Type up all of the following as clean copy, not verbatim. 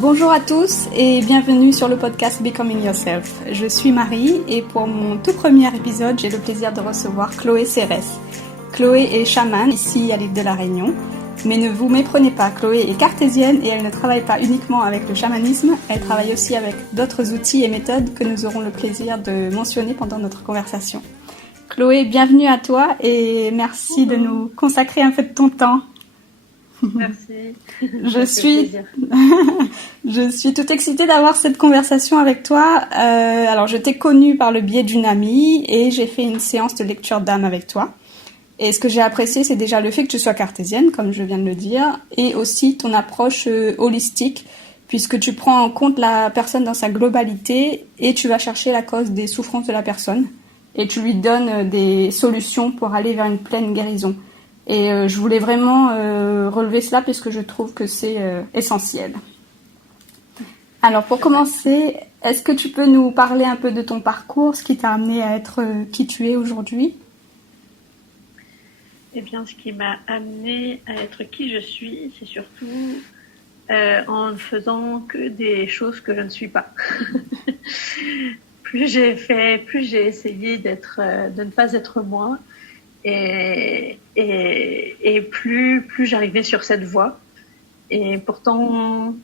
Bonjour à tous et bienvenue sur le podcast Becoming Yourself. Je suis Marie et pour mon tout premier épisode, j'ai le plaisir de recevoir Chloé Cérès. Chloé est chamane ici à l'île de la Réunion, mais ne vous méprenez pas, Chloé est cartésienne et elle ne travaille pas uniquement avec le chamanisme, elle travaille aussi avec d'autres outils et méthodes que nous aurons le plaisir de mentionner pendant notre conversation. Chloé, bienvenue à toi et merci de nous consacrer un peu de ton temps. Merci. Je suis toute excitée d'avoir cette conversation avec toi. Alors, je t'ai connue par le biais d'une amie et j'ai fait une séance de lecture d'âme avec toi. Et ce que j'ai apprécié, c'est déjà le fait que tu sois cartésienne, comme je viens de le dire, et aussi ton approche holistique, puisque tu prends en compte la personne dans sa globalité et tu vas chercher la cause des souffrances de la personne et tu lui donnes des solutions pour aller vers une pleine guérison. Et je voulais vraiment relever cela puisque je trouve que c'est essentiel. Alors pour commencer, est-ce que tu peux nous parler un peu de ton parcours, ce qui t'a amené à être qui tu es aujourd'hui ? Eh bien, ce qui m'a amené à être qui je suis, c'est surtout en ne faisant que des choses que je ne suis pas. Plus j'ai essayé de ne pas être moi. Et plus j'arrivais sur cette voie. Et pourtant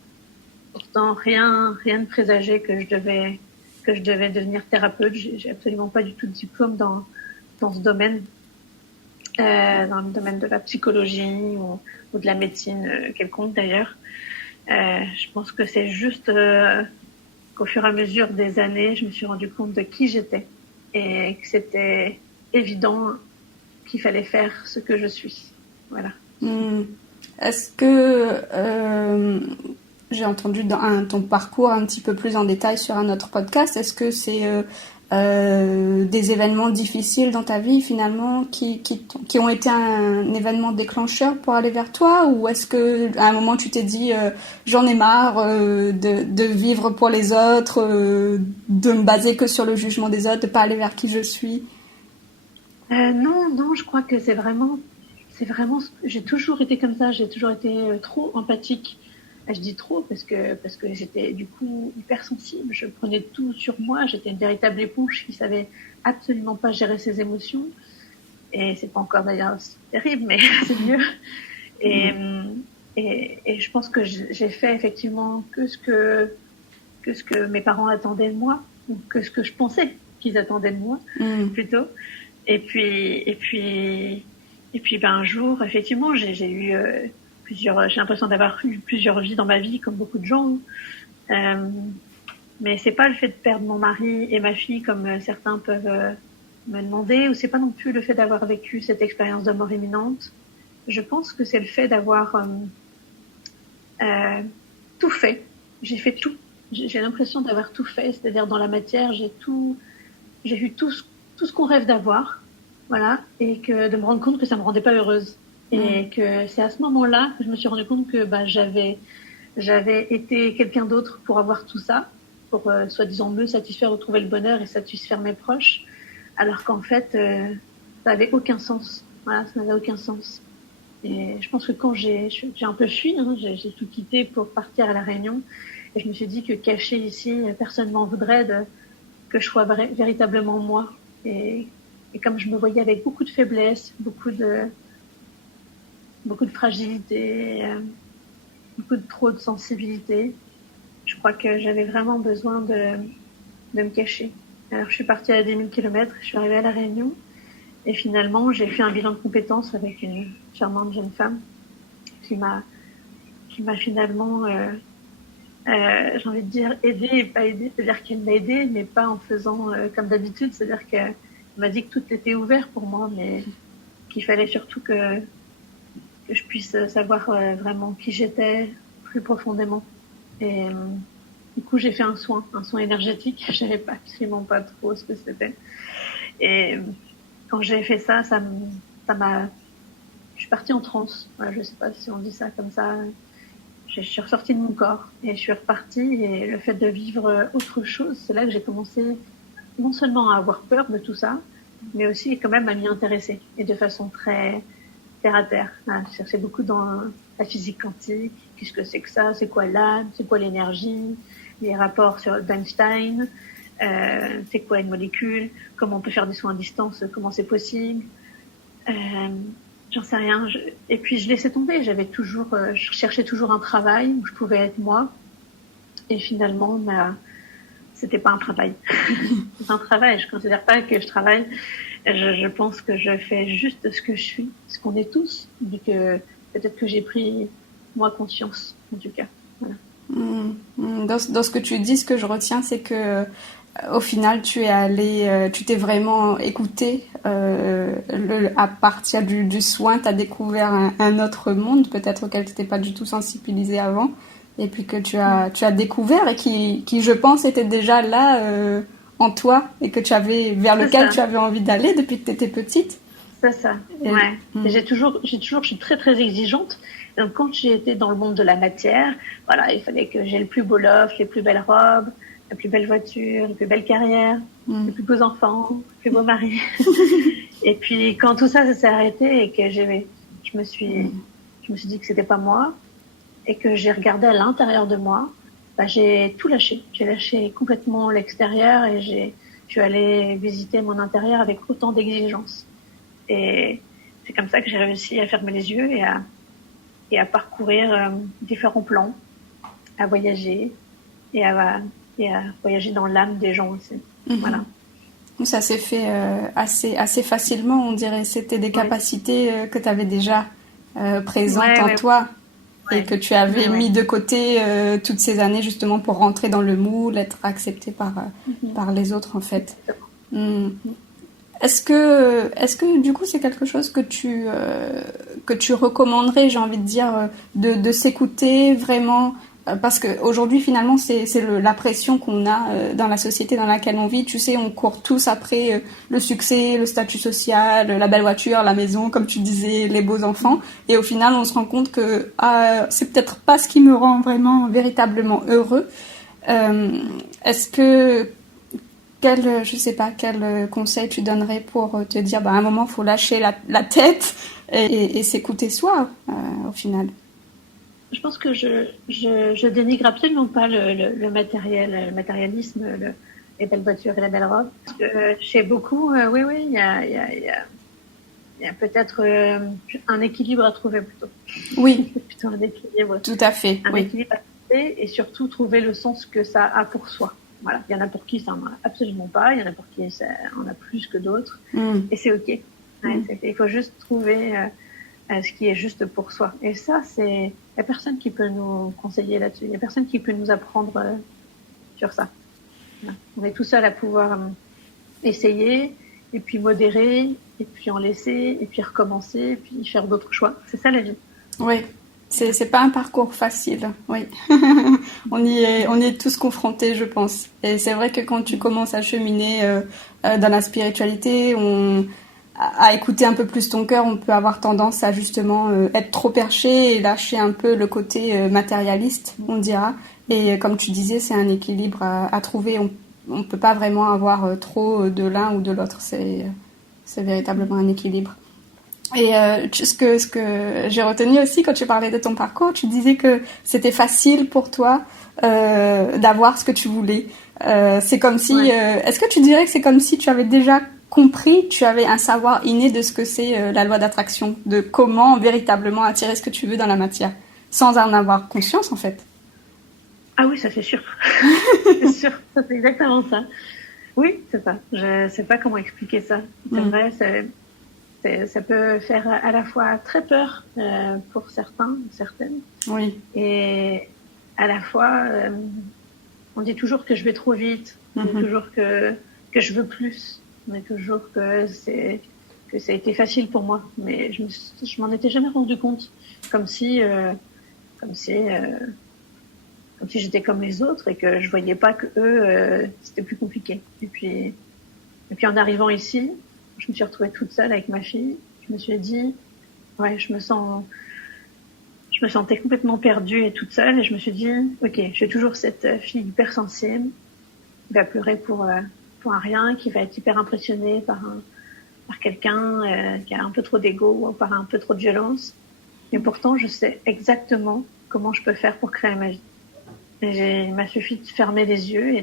rien ne présageait que je devais devenir thérapeute. J'ai absolument pas du tout de diplôme dans ce domaine, dans le domaine de la psychologie ou de la médecine quelconque d'ailleurs. Je pense que c'est juste qu'au fur et à mesure des années, je me suis rendu compte de qui j'étais et que c'était évident qu'il fallait faire ce que je suis. Voilà. Est-ce que j'ai entendu ton parcours un petit peu plus en détail sur un autre podcast, est-ce que c'est des événements difficiles dans ta vie finalement qui ont été un événement déclencheur pour aller vers toi, ou est-ce que à un moment tu t'es dit j'en ai marre de vivre pour les autres, de me baser que sur le jugement des autres, de pas aller vers qui je suis? Non, je crois que c'est vraiment, j'ai toujours été comme ça, j'ai toujours été trop empathique. Je dis trop parce que j'étais du coup hypersensible, je prenais tout sur moi, j'étais une véritable éponge qui savait absolument pas gérer ses émotions. Et c'est pas encore d'ailleurs terrible, mais c'est mieux. Et je pense que j'ai fait effectivement que ce que mes parents attendaient de moi, ou que ce que je pensais qu'ils attendaient de moi, plutôt. Et puis, un jour, effectivement, j'ai eu j'ai l'impression d'avoir eu plusieurs vies dans ma vie, comme beaucoup de gens. Mais c'est pas le fait de perdre mon mari et ma fille, comme certains peuvent me demander, ou c'est pas non plus le fait d'avoir vécu cette expérience de mort imminente. Je pense que c'est le fait d'avoir tout fait. J'ai fait tout. J'ai l'impression d'avoir tout fait, c'est-à-dire dans la matière, j'ai eu tout ce qu'on rêve d'avoir, voilà, et que de me rendre compte que ça me rendait pas heureuse. Et que c'est à ce moment-là que je me suis rendu compte que j'avais été quelqu'un d'autre pour avoir tout ça, pour soi-disant me satisfaire ou trouver le bonheur et satisfaire mes proches, alors qu'en fait, ça avait aucun sens. Voilà, ça n'avait aucun sens. Et je pense que quand j'ai un peu fui, j'ai tout quitté pour partir à La Réunion, et je me suis dit que caché ici, personne m'en voudrait que je sois véritablement moi. Et comme je me voyais avec beaucoup de faiblesse, beaucoup de fragilité, beaucoup trop de sensibilité, je crois que j'avais vraiment besoin de me cacher. Alors je suis partie à 10 000 km, je suis arrivée à La Réunion, et finalement j'ai fait un bilan de compétences avec une charmante jeune femme qui m'a finalement j'ai envie de dire aidée et pas aidée, c'est-à-dire qu'elle m'a aidée, mais pas en faisant comme d'habitude, c'est-à-dire qu'elle m'a dit que tout était ouvert pour moi, mais qu'il fallait surtout que je puisse savoir vraiment qui j'étais plus profondément. Et du coup, j'ai fait un soin énergétique. Je savais absolument pas trop ce que c'était. Et quand j'ai fait ça, je suis partie en transe. Voilà, je sais pas si on dit ça comme ça. Je suis ressortie de mon corps et je suis repartie. Et le fait de vivre autre chose, c'est là que j'ai commencé non seulement à avoir peur de tout ça, mais aussi quand même à m'y intéresser. Et de façon très terre à terre. Je cherchais beaucoup dans la physique quantique. Qu'est-ce que c'est que ça? C'est quoi l'âme? C'est quoi l'énergie? Les rapports d'Einstein. C'est quoi une molécule? Comment on peut faire des soins à distance? Comment c'est possible? J'en sais rien. Et puis je laissais tomber. Je cherchais toujours un travail où je pouvais être moi. Et finalement, c'était pas un travail. C'est un travail. Je considère pas que je travaille. Je pense que je fais juste ce que je suis, ce qu'on est tous. Vu que peut-être que j'ai pris moi conscience, en tout cas. Voilà. Dans ce que tu dis, ce que je retiens, c'est que au final, tu t'es vraiment écouté. À partir du soin, tu as découvert un autre monde, peut-être auquel tu n'étais pas du tout sensibilisé avant, et puis que tu as découvert et qui, je pense, était déjà là en toi et que vers lequel tu avais envie d'aller depuis que tu étais petite. C'est ça, ouais. Je suis très très exigeante. Donc quand j'ai été dans le monde de la matière, voilà, il fallait que j'ai le plus beau loft, les plus belles robes, la plus belle voiture, la plus belle carrière, les plus beaux enfants, le plus beau mari. Et puis quand tout ça s'est arrêté et que je me suis dit que c'était pas moi et que j'ai regardé à l'intérieur de moi, j'ai tout lâché. J'ai lâché complètement l'extérieur et je suis allée visiter mon intérieur avec autant d'exigence. Et c'est comme ça que j'ai réussi à fermer les yeux et à parcourir différents plans, à voyager et à voyager dans l'âme des gens aussi. Voilà. Ça s'est fait assez facilement, on dirait. C'était des capacités que tu avais déjà présentes en toi et que tu avais mis de côté toutes ces années justement pour rentrer dans le moule, être accepté par les autres en fait. Est-ce que du coup c'est quelque chose que tu recommanderais, j'ai envie de dire, de s'écouter vraiment, parce qu'aujourd'hui finalement c'est la pression qu'on a dans la société dans laquelle on vit. Tu sais, on court tous après le succès, le statut social, la belle voiture, la maison, comme tu disais, les beaux enfants, et au final on se rend compte que c'est peut-être pas ce qui me rend vraiment véritablement heureux. Est-ce que quel conseil tu donnerais pour te dire, à un moment, il faut lâcher la tête et s'écouter soi, au final? Je pense que je dénigre absolument pas le matériel, le matérialisme, les belles voitures et la belle robe. Parce que chez beaucoup, il y a peut-être un équilibre à trouver plutôt. Oui. Plutôt un équilibre. Tout à fait. Un équilibre à trouver et surtout trouver le sens que ça a pour soi. Voilà. Il y en a pour qui ça n'en a absolument pas, il y en a pour qui ça en a plus que d'autres, et c'est ok. Il faut juste trouver ce qui est juste pour soi. Et ça, il y a personne qui peut nous conseiller là-dessus, il y a personne qui peut nous apprendre sur ça. Voilà. On est tout seul à pouvoir essayer, et puis modérer, et puis en laisser, et puis recommencer, et puis faire d'autres choix. C'est ça la vie. Oui. C'est pas un parcours facile, oui. On y est tous confrontés, je pense. Et c'est vrai que quand tu commences à cheminer dans la spiritualité, à écouter un peu plus ton cœur, on peut avoir tendance à justement être trop perché et lâcher un peu le côté matérialiste, on dira. Et comme tu disais, c'est un équilibre à trouver. On peut pas vraiment avoir trop de l'un ou de l'autre. C'est véritablement un équilibre. Et ce que j'ai retenu aussi quand tu parlais de ton parcours, tu disais que c'était facile pour toi d'avoir ce que tu voulais. C'est comme si... est-ce que tu dirais que c'est comme si tu avais déjà compris, tu avais un savoir inné de ce que c'est la loi d'attraction, de comment véritablement attirer ce que tu veux dans la matière, sans en avoir conscience en fait? Ah oui, ça c'est sûr. C'est sûr, ça, c'est exactement ça. Oui, c'est ça. Je sais pas comment expliquer ça. C'est vrai, ça peut faire à la fois très peur pour certains, certaines. Oui. Et à la fois, on dit toujours que je vais trop vite. On dit toujours que je veux plus. On dit toujours que ça a été facile pour moi. Mais je m'en étais jamais rendu compte. Comme si j'étais comme les autres et que je voyais pas que eux, c'était plus compliqué. Et puis en arrivant ici, je me suis retrouvée toute seule avec ma fille. Je me suis dit, je me sentais complètement perdue et toute seule. Et je me suis dit, ok, j'ai toujours cette fille hypersensible qui va pleurer pour un rien, qui va être hyper impressionnée par quelqu'un qui a un peu trop d'ego ou par un peu trop de violence. Et pourtant, je sais exactement comment je peux faire pour créer ma vie. Il m'a suffi de fermer les yeux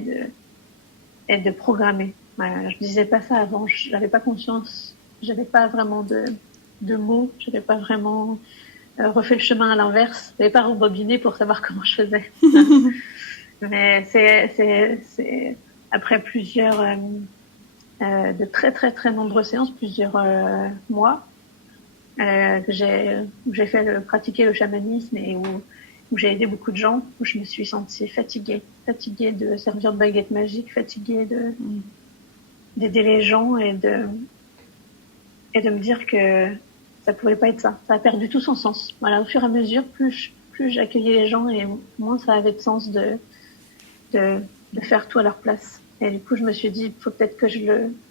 et de programmer. Je disais pas ça avant, je n'avais pas conscience, j'avais pas vraiment de mots, j'avais pas vraiment refait le chemin à l'inverse, j'avais pas rembobiné pour savoir comment je faisais. Mais c'est après plusieurs de très très très nombreuses séances, plusieurs mois que j'ai fait pratiquer le chamanisme et où j'ai aidé beaucoup de gens, où je me suis sentie fatiguée de servir de baguette magique, fatiguée d'aider les gens et de me dire que ça pouvait pas être ça. Ça a perdu tout son sens. Voilà, au fur et à mesure, plus j'accueillais les gens et moins ça avait de sens de faire tout à leur place. Et du coup, je me suis dit, il faut peut-être que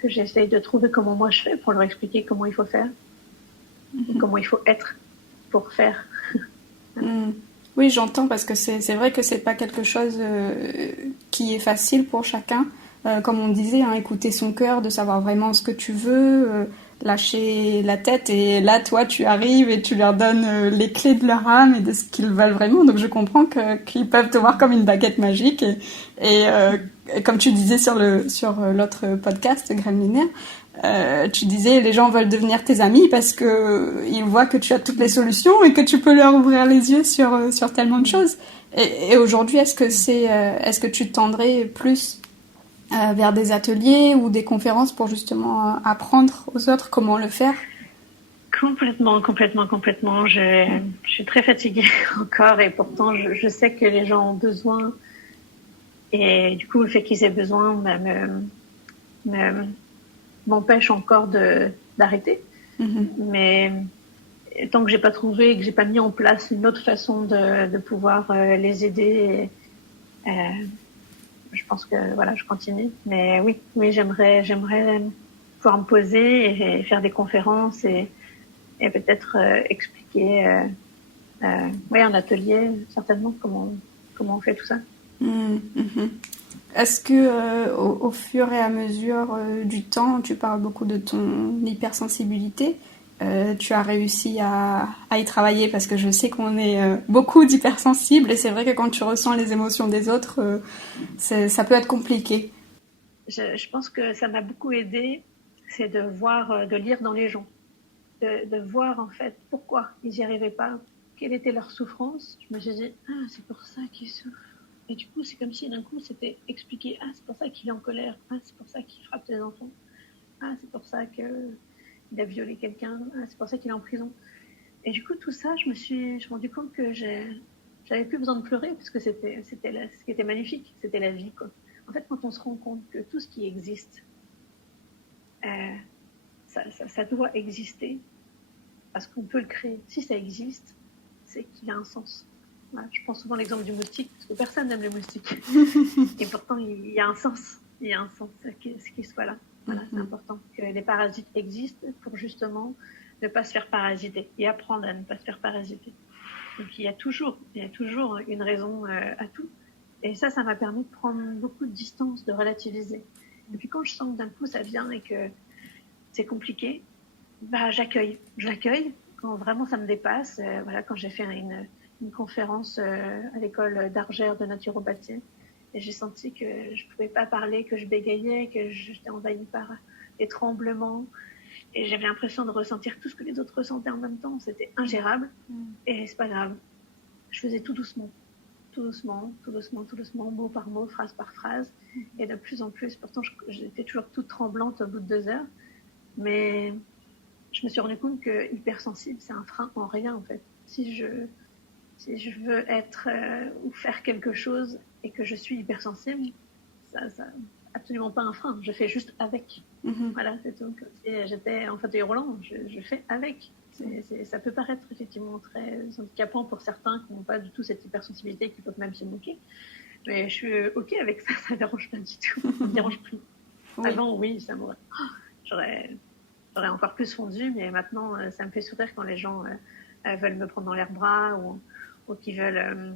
j'essaye de trouver comment moi je fais pour leur expliquer comment il faut faire, comment il faut être pour faire. Oui, j'entends parce que c'est vrai que c'est pas quelque chose qui est facile pour chacun. Comme on disait, hein, écouter son cœur, de savoir vraiment ce que tu veux, lâcher la tête. Et là, toi, tu arrives et tu leur donnes les clés de leur âme et de ce qu'ils veulent vraiment. Donc, je comprends qu'ils peuvent te voir comme une baguette magique. Et comme tu disais sur l'autre podcast, Gremlinaire, tu disais les gens veulent devenir tes amis parce que ils voient que tu as toutes les solutions et que tu peux leur ouvrir les yeux sur tellement de choses. Et aujourd'hui, est-ce que tu tendrais plus vers des ateliers ou des conférences pour justement apprendre aux autres comment le faire? Complètement. Je suis très fatiguée encore et pourtant je sais que les gens ont besoin et du coup le fait qu'ils aient besoin m'empêche encore d'arrêter. Mais tant que j'ai pas trouvé, que j'ai pas mis en place une autre façon de pouvoir les aider, je pense que voilà, je continue. Mais oui, j'aimerais pouvoir me poser et faire des conférences et peut-être expliquer, un atelier certainement comment on fait tout ça. Est-ce que au fur et à mesure du temps, tu parles beaucoup de ton hypersensibilité, tu as réussi à y travailler parce que je sais qu'on est beaucoup d'hypersensibles et c'est vrai que quand tu ressens les émotions des autres, ça peut être compliqué. Je pense que ça m'a beaucoup aidé, c'est de voir, de lire dans les gens, de voir en fait pourquoi ils n'y arrivaient pas, quelle était leur souffrance. Je me suis dit, c'est pour ça qu'ils souffrent. Et du coup, c'est comme si d'un coup, c'était expliqué, c'est pour ça qu'il est en colère, c'est pour ça qu'il frappe les enfants, c'est pour ça qu'il a violé quelqu'un, c'est pour ça qu'il est en prison. Et du coup, tout ça, je me suis rendu compte que j'avais plus besoin de pleurer parce que c'était ce qui était magnifique, c'était la vie, quoi. En fait, quand on se rend compte que tout ce qui existe, ça doit exister parce qu'on peut le créer. Si ça existe, c'est qu'il y a un sens. Voilà, je prends souvent l'exemple du moustique parce que personne n'aime les moustiques. Et pourtant, il y a un sens. Il y a un sens ce qui soit là. Voilà, c'est important que les parasites existent pour justement ne pas se faire parasiter et apprendre à ne pas se faire parasiter. Donc il y a toujours une raison à tout. Et ça m'a permis de prendre beaucoup de distance, de relativiser. Et puis quand je sens que d'un coup ça vient et que c'est compliqué, j'accueille. Quand vraiment ça me dépasse. Voilà, quand j'ai fait une conférence à l'école d'Argère de naturopathie, et j'ai senti que je pouvais pas parler, que je bégayais, que j'étais envahie par des tremblements. Et j'avais l'impression de ressentir tout ce que les autres ressentaient en même temps. C'était ingérable. Et c'est pas grave. Je faisais tout doucement, mot par mot, phrase par phrase. Et de plus en plus, pourtant j'étais toujours toute tremblante au bout de 2 heures. Mais je me suis rendu compte que hypersensible, c'est un frein en rien en fait. Si je veux être ou faire quelque chose et que je suis hypersensible, ça absolument pas un frein. Je fais juste avec. Voilà, c'est tout. Et j'étais en fauteuil roulant, je fais avec. Ça peut paraître effectivement très handicapant pour certains qui n'ont pas du tout cette hypersensibilité, qui peuvent même se moquer. Mais je suis OK avec ça, ça ne dérange pas du tout. Ça me dérange plus. Oui. Avant, oui, ça m'aurait... J'aurais encore plus fondu, mais maintenant, ça me fait sourire quand les gens veulent me prendre dans leurs bras ou qui veulent...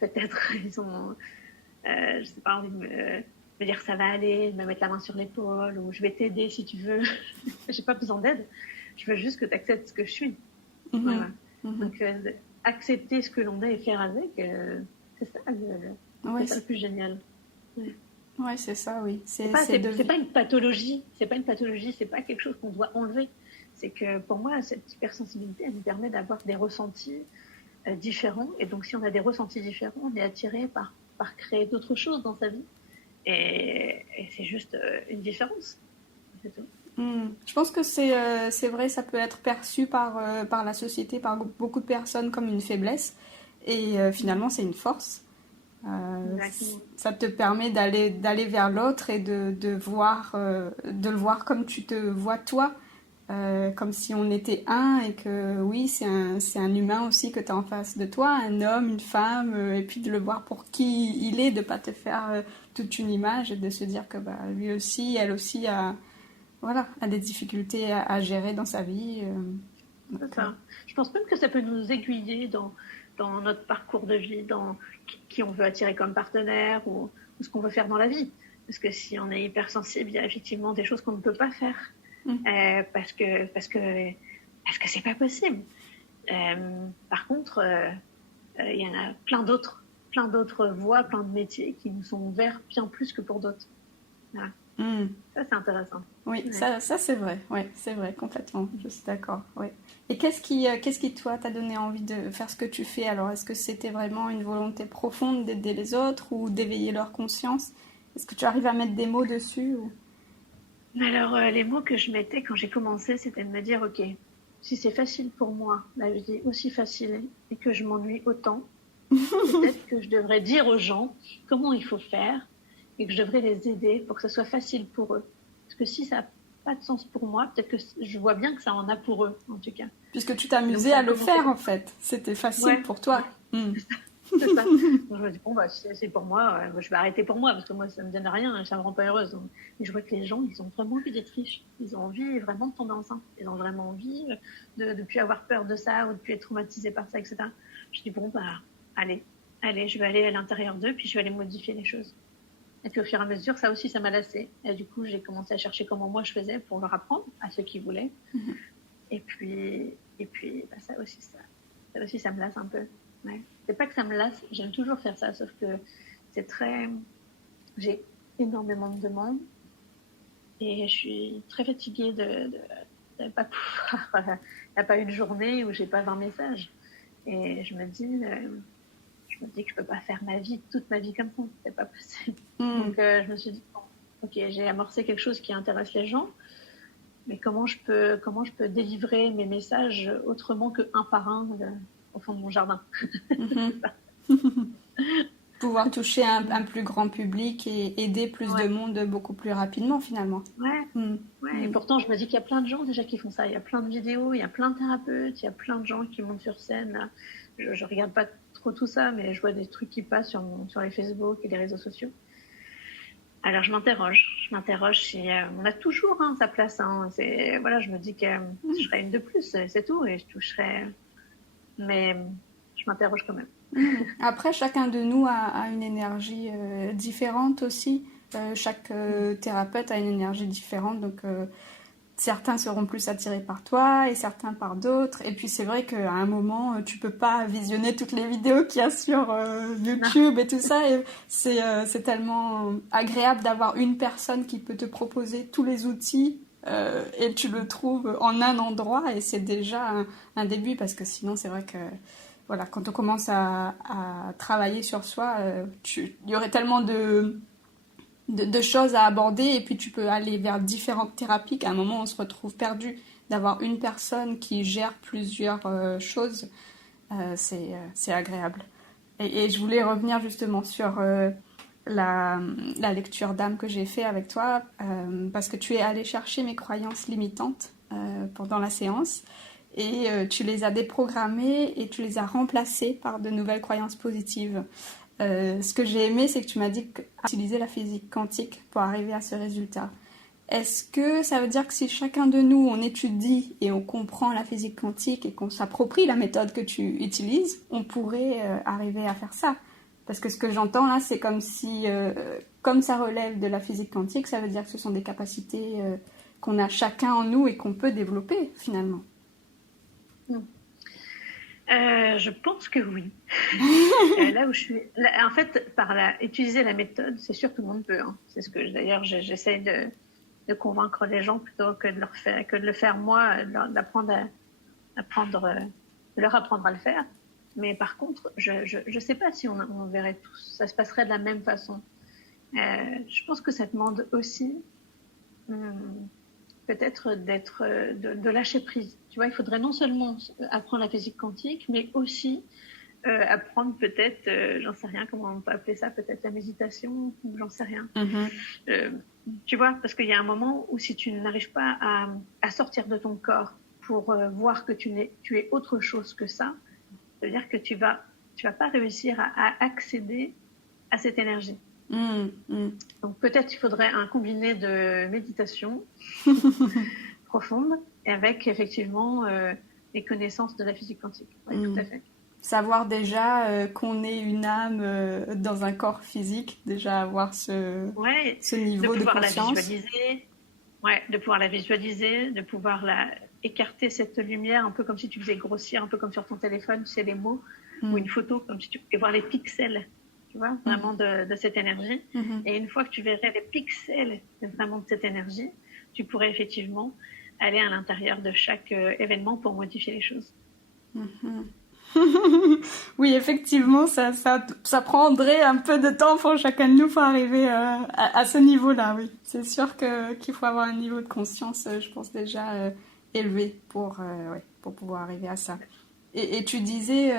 peut-être, ils ont... je sais pas, envie de me dire ça va aller, me mettre la main sur l'épaule, ou je vais t'aider si tu veux. J'ai pas besoin d'aide. Je veux juste que tu acceptes ce que je suis. Voilà. Donc, accepter ce que l'on est et faire avec, c'est ça le plus génial. Ouais, c'est ça, oui. C'est pas une pathologie. C'est pas une pathologie. C'est pas quelque chose qu'on doit enlever. C'est que pour moi, cette hypersensibilité, elle nous permet d'avoir des ressentis différents. Et donc, si on a des ressentis différents, on est attiré par créer d'autres choses dans sa vie. Et c'est juste une différence. C'est tout. Je pense que c'est vrai, ça peut être perçu par la société, par beaucoup de personnes comme une faiblesse. Et finalement, c'est une force. Ça te permet d'aller vers l'autre et de le voir comme tu te vois toi, comme si on était un et que oui, c'est un humain aussi que tu as en face de toi, un homme, une femme, et puis de le voir pour qui il est, de pas te faire toute une image et de se dire que lui aussi, elle aussi a des difficultés à gérer dans sa vie. C'est ça. Je pense même que ça peut nous aiguiller dans notre parcours de vie, dans qui on veut attirer comme partenaire ou ce qu'on veut faire dans la vie. Parce que si on est hypersensible, il y a effectivement des choses qu'on ne peut pas faire parce que c'est pas possible. Par contre, il y en a plein d'autres voies, plein de métiers qui nous sont ouverts bien plus que pour d'autres. Voilà. Ça, c'est intéressant. Oui, ça c'est vrai. Ouais, c'est vrai, complètement. Je suis d'accord. Ouais. Et qu'est-ce qui toi, t'a donné envie de faire ce que tu fais? Alors, est-ce que c'était vraiment une volonté profonde d'aider les autres ou d'éveiller leur conscience? Est-ce que tu arrives à mettre des mots dessus ou... Alors, les mots que je mettais quand j'ai commencé, c'était de me dire, ok, si c'est facile pour moi, la vie est aussi facile et que je m'ennuie autant, peut-être que je devrais dire aux gens comment il faut faire et que je devrais les aider pour que ce soit facile pour eux. Parce que si ça n'a pas de sens pour moi, peut-être que je vois bien que ça en a pour eux, en tout cas. Puisque tu t'amusais à le faire, en fait. C'était facile pour toi. Ouais. C'est ça. Donc, je me dis, bon, c'est pour moi, je vais arrêter pour moi, parce que moi, ça me donne rien, ça me rend pas heureuse. Donc. Mais je vois que les gens, ils ont vraiment envie d'être riches. Ils ont envie vraiment de tomber enceinte. Ils ont vraiment envie de plus avoir peur de ça ou de plus être traumatisés par ça, etc. Je dis, bon, allez, je vais aller à l'intérieur d'eux, puis je vais aller modifier les choses. Et puis au fur et à mesure, ça aussi, ça m'a lassée. Et du coup, j'ai commencé à chercher comment moi je faisais pour leur apprendre à ceux qui voulaient. Et puis ça aussi, ça me lasse un peu. Ouais. C'est pas que ça me lasse, j'aime toujours faire ça, sauf que j'ai énormément de demandes et je suis très fatiguée de pas pouvoir. Il n'y a pas une journée où j'ai pas 20 messages. Et je me dis que je peux pas faire toute ma vie comme ça, c'est pas possible. Donc je me suis dit, bon, ok, j'ai amorcé quelque chose qui intéresse les gens, mais comment je peux délivrer mes messages autrement que un par un au fond de mon jardin. Pouvoir toucher un plus grand public et aider plus de monde beaucoup plus rapidement finalement. Ouais. Et pourtant je me dis qu'il y a plein de gens déjà qui font ça. Il y a plein de vidéos, il y a plein de thérapeutes, il y a plein de gens qui montent sur scène. Je regarde pas trop tout ça, mais je vois des trucs qui passent sur les Facebook et les réseaux sociaux. Alors je m'interroge si on a toujours sa place. Je me dis que je serais une de plus, c'est tout, et je toucherais. Mais je m'interroge quand même. Après, chacun de nous a une énergie différente aussi. Chaque thérapeute a une énergie différente, donc certains seront plus attirés par toi et certains par d'autres. Et puis c'est vrai qu'à un moment, tu peux pas visionner toutes les vidéos qu'il y a sur YouTube et tout ça. Et c'est tellement agréable d'avoir une personne qui peut te proposer tous les outils et tu le trouves en un endroit. Et c'est déjà un début parce que sinon, c'est vrai que voilà, quand on commence à travailler sur soi, il y aurait tellement de choses à aborder et puis tu peux aller vers différentes thérapies qu'à un moment on se retrouve perdu. D'avoir une personne qui gère plusieurs choses, c'est agréable. Et je voulais revenir justement sur la lecture d'âme que j'ai fait avec toi parce que tu es allé chercher mes croyances limitantes pendant la séance et tu les as déprogrammées et tu les as remplacées par de nouvelles croyances positives. Ce que j'ai aimé, c'est que tu m'as dit utiliser la physique quantique pour arriver à ce résultat. Est-ce que ça veut dire que si chacun de nous, on étudie et on comprend la physique quantique et qu'on s'approprie la méthode que tu utilises, on pourrait arriver à faire ça? Parce que ce que j'entends là, c'est comme si, comme ça relève de la physique quantique, ça veut dire que ce sont des capacités qu'on a chacun en nous et qu'on peut développer finalement. Je pense que oui. Là où je suis, en fait, utiliser la méthode, c'est sûr que tout le monde peut. Hein. C'est ce que d'ailleurs j'essaie de convaincre les gens plutôt que de le faire moi, d'apprendre de leur apprendre à le faire. Mais par contre, je sais pas si on verrait tous, ça se passerait de la même façon. Je pense que ça demande aussi peut-être de lâcher prise. Tu vois, il faudrait non seulement apprendre la physique quantique, mais aussi apprendre peut-être, j'en sais rien comment on peut appeler ça, peut-être la méditation, j'en sais rien. Tu vois, parce qu'il y a un moment où si tu n'arrives pas à sortir de ton corps pour voir que tu es autre chose que ça, ça veut dire que tu vas pas réussir à accéder à cette énergie. Donc peut-être il faudrait un combiné de méditation profonde et avec effectivement les connaissances de la physique quantique. Ouais, tout à fait. Savoir déjà qu'on est une âme dans un corps physique, déjà avoir ce niveau de conscience. De pouvoir la visualiser, de pouvoir écarter cette lumière, un peu comme si tu faisais grossir, un peu comme sur ton téléphone, tu sais, les mots, ou une photo, comme si tu pouvais voir les pixels, tu vois, vraiment de cette énergie. Et une fois que tu verrais les pixels vraiment de cette énergie, tu pourrais effectivement aller à l'intérieur de chaque événement pour modifier les choses. Oui, effectivement, ça prendrait un peu de temps pour chacun de nous pour arriver à ce niveau-là, oui. C'est sûr qu'il faut avoir un niveau de conscience, je pense, déjà élevé pour pouvoir arriver à ça. Et tu disais,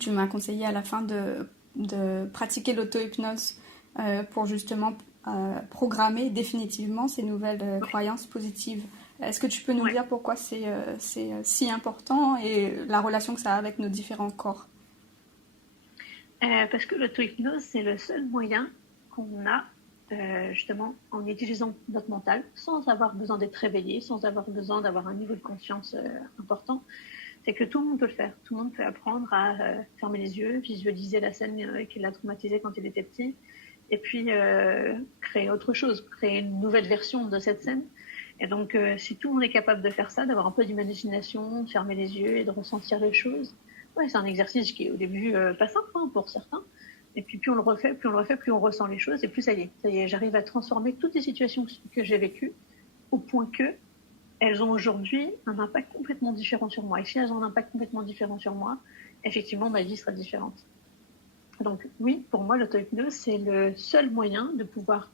tu m'as conseillé à la fin de pratiquer l'auto-hypnose pour justement programmer définitivement ces nouvelles croyances positives. Est-ce que tu peux nous dire pourquoi c'est si important et la relation que ça a avec nos différents corps? Parce que l'auto-hypnose, c'est le seul moyen qu'on a, justement, en utilisant notre mental, sans avoir besoin d'être réveillé, sans avoir besoin d'avoir un niveau de conscience important. C'est que tout le monde peut le faire. Tout le monde peut apprendre à fermer les yeux, visualiser la scène qui l'a traumatisé quand il était petit, et puis créer autre chose, créer une nouvelle version de cette scène. Et donc, si tout le monde est capable de faire ça, d'avoir un peu d'imagination, de fermer les yeux et de ressentir les choses, ouais, c'est un exercice qui est au début pas simple pour certains. Et puis plus on le refait, plus on ressent les choses, et plus ça y est, j'arrive à transformer toutes les situations que j'ai vécues au point que elles ont aujourd'hui un impact complètement différent sur moi. Et si elles ont un impact complètement différent sur moi, effectivement, ma vie sera différente. Donc oui, pour moi, l'auto-hypnose, c'est le seul moyen de pouvoir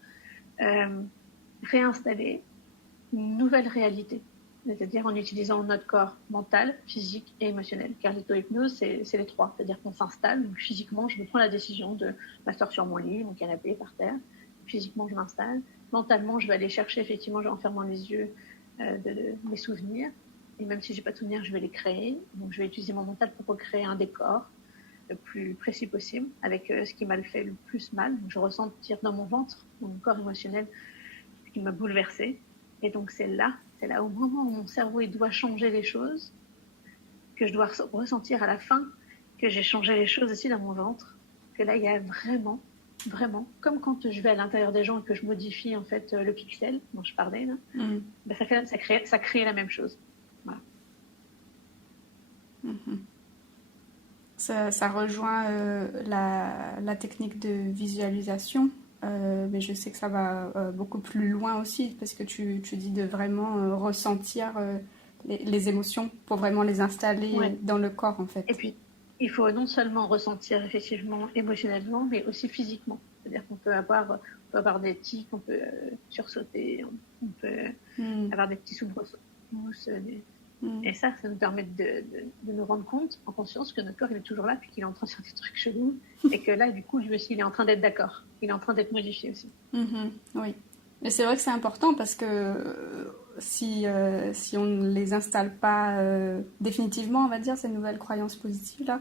réinstaller une nouvelle réalité, c'est-à-dire en utilisant notre corps mental, physique et émotionnel. Car l'auto-hypnose, c'est les trois, c'est-à-dire qu'on s'installe. Donc physiquement, je me prends la décision de m'asseoir sur mon lit, mon canapé, par terre. Physiquement, je m'installe. Mentalement, je vais aller chercher, effectivement, en fermant les yeux, de mes souvenirs. Et même si j'ai pas de souvenirs, je vais les créer. Donc je vais utiliser mon mental pour recréer un décor le plus précis possible, avec ce qui m'a fait le plus mal. Donc je ressens dans mon ventre, dans mon corps émotionnel, ce qui m'a bouleversée. Et donc c'est là au moment où mon cerveau il doit changer les choses, que je dois ressentir à la fin que j'ai changé les choses aussi dans mon ventre, que là il y a vraiment, comme quand je vais à l'intérieur des gens et que je modifie en fait le pixel dont je parlais, là, ben ça crée la même chose. Voilà. Ça rejoint la technique de visualisation. Mais je sais que ça va beaucoup plus loin aussi, parce que tu dis de vraiment ressentir les émotions pour vraiment les installer dans le corps, en fait. Et puis, il faut non seulement ressentir effectivement émotionnellement, mais aussi physiquement. C'est-à-dire qu'on peut avoir des tics, on peut sursauter, on peut avoir des petits soubresauts. Et ça nous permet de nous rendre compte en conscience que notre corps il est toujours là, puis qu'il est en train de faire des trucs chelous, et que là, du coup, il est en train d'être d'accord. Il est en train d'être modifié aussi. Oui. Mais c'est vrai que c'est important parce que si on ne les installe pas définitivement, on va dire, ces nouvelles croyances positives-là,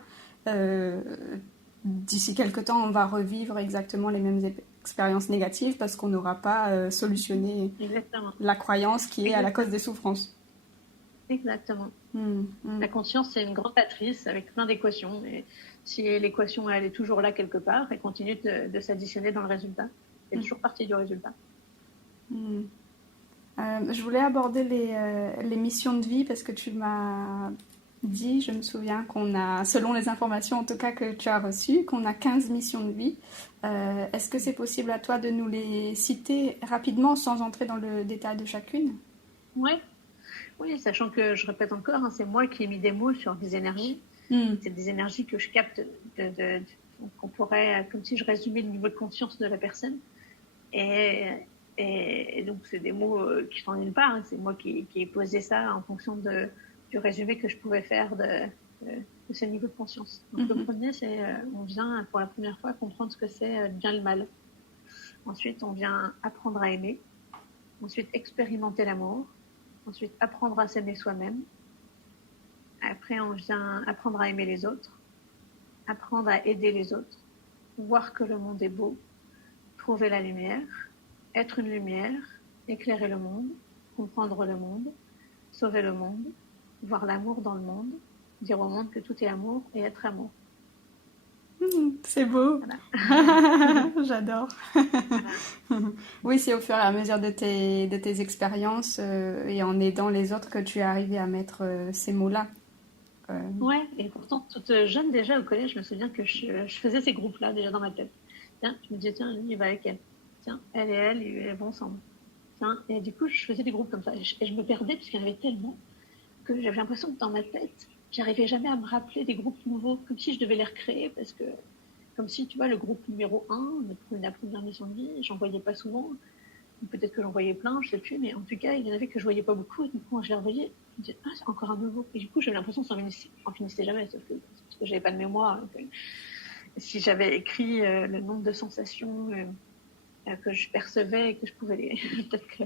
d'ici quelques temps, on va revivre exactement les mêmes expériences négatives parce qu'on n'aura pas solutionné la croyance qui est à la cause des souffrances. Exactement. Mm, mm. La conscience, c'est une grande matrice avec plein d'équations. Et si l'équation, elle est toujours là quelque part, elle continue de s'additionner dans le résultat. C'est toujours partie du résultat. Mm. Je voulais aborder les missions de vie parce que tu m'as dit, je me souviens qu'on a, selon les informations en tout cas que tu as reçues, qu'on a 15 missions de vie. Est-ce que c'est possible à toi de nous les citer rapidement sans entrer dans le détail de chacune? Ouais. Oui, sachant que je répète encore, c'est moi qui ai mis des mots sur des énergies. Mm. C'est des énergies que je capte qu'on pourrait, comme si je résumais le niveau de conscience de la personne. Et, et donc, c'est des mots qui sont nulle part. C'est moi qui ai posé ça en fonction du résumé que je pouvais faire de ce niveau de conscience. Donc, le premier, c'est on vient pour la première fois comprendre ce que c'est le bien et le mal. Ensuite, on vient apprendre à aimer. Ensuite, expérimenter l'amour. Ensuite, apprendre à s'aimer soi-même. Après, on vient apprendre à aimer les autres. Apprendre à aider les autres. Voir que le monde est beau. Trouver la lumière. Être une lumière. Éclairer le monde. Comprendre le monde. Sauver le monde. Voir l'amour dans le monde. Dire au monde que tout est amour et être amour. C'est beau. Voilà. J'adore. Voilà. Oui, c'est au fur et à mesure de tes expériences et en aidant les autres que tu es arrivé à mettre ces mots-là. Ouais, et pourtant, toute jeune déjà au collège, je me souviens que je faisais ces groupes-là déjà dans ma tête. Tiens, je me disais, tiens, lui, il va avec elle. Tiens, elle, ils vont ensemble. Tiens, et du coup, je faisais des groupes comme ça. Et je me perdais parce qu'il y en avait tellement que j'avais l'impression que dans ma tête, j'arrivais jamais à me rappeler des groupes nouveaux, comme si je devais les recréer parce que, comme si, tu vois, le groupe numéro 1, la première mission de vie, j'en voyais pas souvent. Peut-être que j'en voyais plein, je sais plus, mais en tout cas, il y en avait que je voyais pas beaucoup. Et du coup, quand je les revoyais, je me disais, ah, c'est encore un nouveau. Et du coup, j'avais l'impression que ça en finissait jamais, sauf que, parce que j'avais pas de mémoire. Donc, si j'avais écrit le nombre de sensations que je percevais et que je pouvais les, peut-être que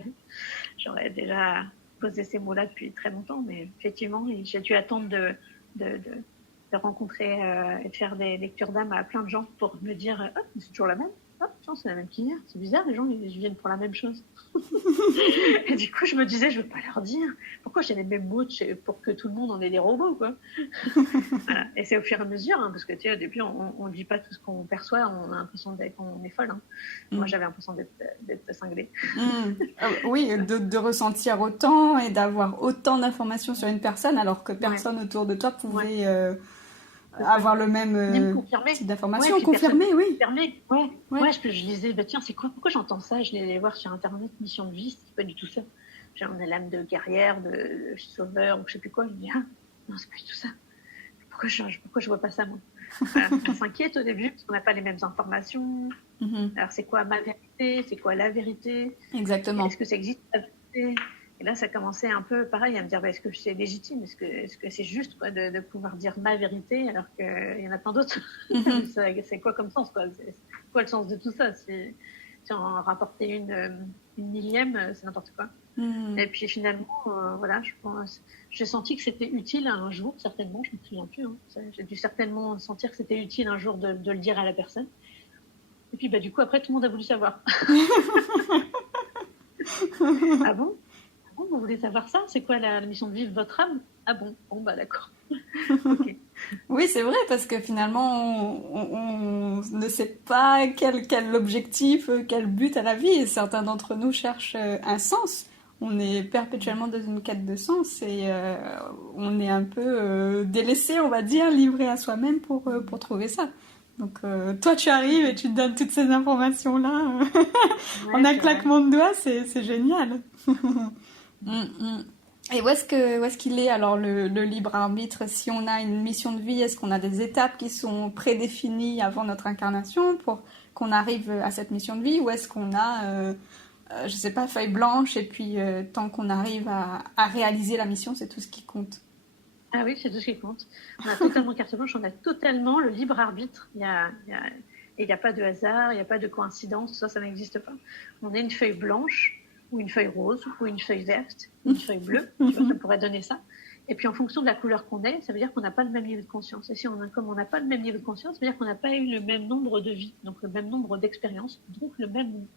j'aurais déjà posé ces mots-là depuis très longtemps, mais effectivement, j'ai dû attendre de rencontrer et de faire des lectures d'âme à plein de gens pour me dire, ah, c'est toujours la même. Ah, tiens, c'est la même qu'hier. C'est bizarre, les gens, ils viennent pour la même chose. Et du coup, je me disais, je veux pas leur dire. Pourquoi j'ai les mêmes mots pour que tout le monde en ait des robots, quoi. Voilà. Et c'est au fur et à mesure, hein, parce que, tu sais, au début, on dit pas tout ce qu'on perçoit, on a l'impression qu'on est folle, hein. Moi, j'avais l'impression d'être cinglée. Oui, de ressentir autant et d'avoir autant d'informations sur une personne alors que personne autour de toi pouvait avoir le même type d'informations. Ouais, Confirmer, oui. Confirmer, ouais. Ouais, je disais, bah tiens, c'est quoi, pourquoi j'entends ça? Je l'ai voir sur Internet, mission de vie, c'est pas du tout ça. J'en ai l'âme de guerrière, de sauveur, ou je sais plus quoi. Je me dis, ah, non, c'est pas du tout ça. Pourquoi je vois pas ça, moi? On s'inquiète au début, parce qu'on n'a pas les mêmes informations. Alors, c'est quoi ma vérité? C'est quoi la vérité? Exactement. Est-ce que ça existe, la vérité? Et là, ça commençait un peu pareil à me dire, bah, est-ce que c'est légitime? Est-ce que c'est juste, quoi, de pouvoir dire ma vérité alors qu'il y en a plein d'autres? C'est quoi comme sens, quoi? C'est quoi le sens de tout ça? Si en rapporter une millième, c'est n'importe quoi. Et puis finalement, voilà, j'ai senti que c'était utile un jour, certainement, je me souviens plus, hein. J'ai dû certainement sentir que c'était utile un jour de le dire à la personne. Et puis, bah, du coup, après, tout le monde a voulu savoir. Ah bon? Vous voulez savoir ça? C'est quoi la mission de vivre votre âme? Ah bon? Bon, bah d'accord. Okay. Oui, c'est vrai, parce que finalement, on ne sait pas quel objectif, quel but à la vie. Et certains d'entre nous cherchent un sens. On est perpétuellement dans une quête de sens et on est un peu délaissé, on va dire, livré à soi-même pour trouver ça. Donc toi, tu arrives et tu te donnes toutes ces informations-là en un claquement de doigts, c'est génial. Et où est-ce qu'il est alors le libre arbitre? Si on a une mission de vie, est-ce qu'on a des étapes qui sont prédéfinies avant notre incarnation pour qu'on arrive à cette mission de vie, ou est-ce qu'on a je sais pas, feuille blanche et puis tant qu'on arrive à réaliser la mission, c'est tout ce qui compte? Ah oui, c'est tout ce qui compte. On a totalement carte blanche, on a totalement le libre arbitre. Il y a pas de hasard, il y a pas de coïncidence, ça n'existe pas. On a une feuille blanche ou une feuille rose, ou une feuille verte, ou une feuille bleue, tu vois, ça pourrait donner ça. Et puis en fonction de la couleur qu'on est, ça veut dire qu'on n'a pas le même niveau de conscience. Et comme on n'a pas le même niveau de conscience, ça veut dire qu'on n'a pas eu le même nombre de vies, donc le même nombre d'expériences, donc